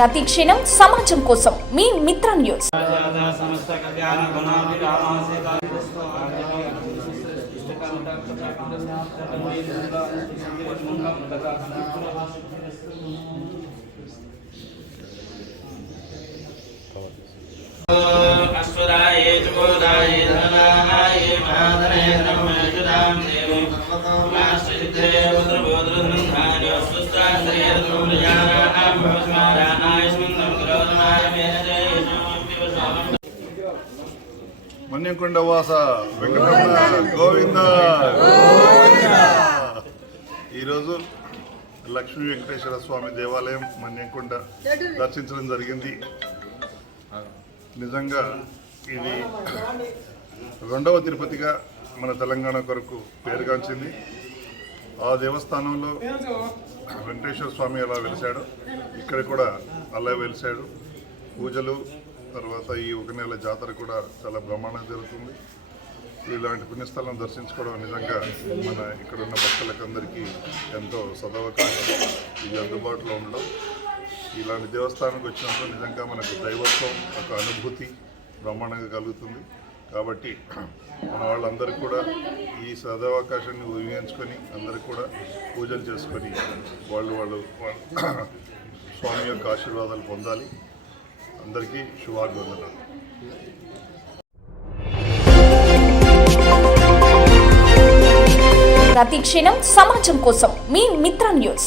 ప్రతి క్షణం సమాజం కోసం మీ మిత్ర న్యూస్. మన్యంకొండ వాస వెంకటరమణ గోవింద. ఈరోజు లక్ష్మీ వెంకటేశ్వర స్వామి దేవాలయం మన్యంకొండ దర్శించడం జరిగింది. నిజంగా ఇది రెండవ తిరుపతిగా మన తెలంగాణ కొరకు పేరుగాంచింది. ఆ దేవస్థానంలో వెంకటేశ్వర స్వామి ఎలా వెలిశాడో ఇక్కడ కూడా అలా వెలిశాడు. పూజలు తర్వాత ఈ ఒక నెల జాతర కూడా చాలా బ్రహ్మాండంగా జరుగుతుంది. ఇలాంటి పుణ్యస్థలం దర్శించుకోవడం నిజంగా మన ఇక్కడున్న భక్తులకు అందరికీ ఎంతో సదవకాశం. ఇది అందుబాటులో ఉండడం, ఇలాంటి దేవస్థానానికి వచ్చినప్పుడు నిజంగా మనకు దైవత్వం ఒక అనుభూతి బ్రహ్మాండంగా కలుగుతుంది. కాబట్టి మన వాళ్ళందరూ కూడా ఈ సదవకాశాన్ని వినియోగించుకొని అందరూ కూడా పూజలు చేసుకొని వాళ్ళు స్వామి యొక్క ఆశీర్వాదాలు పొందాలి. అందరికీ శుభాకాంక్షలు. ప్రతి క్షణం సమాజం కోసం మీ మిత్ర న్యూస్.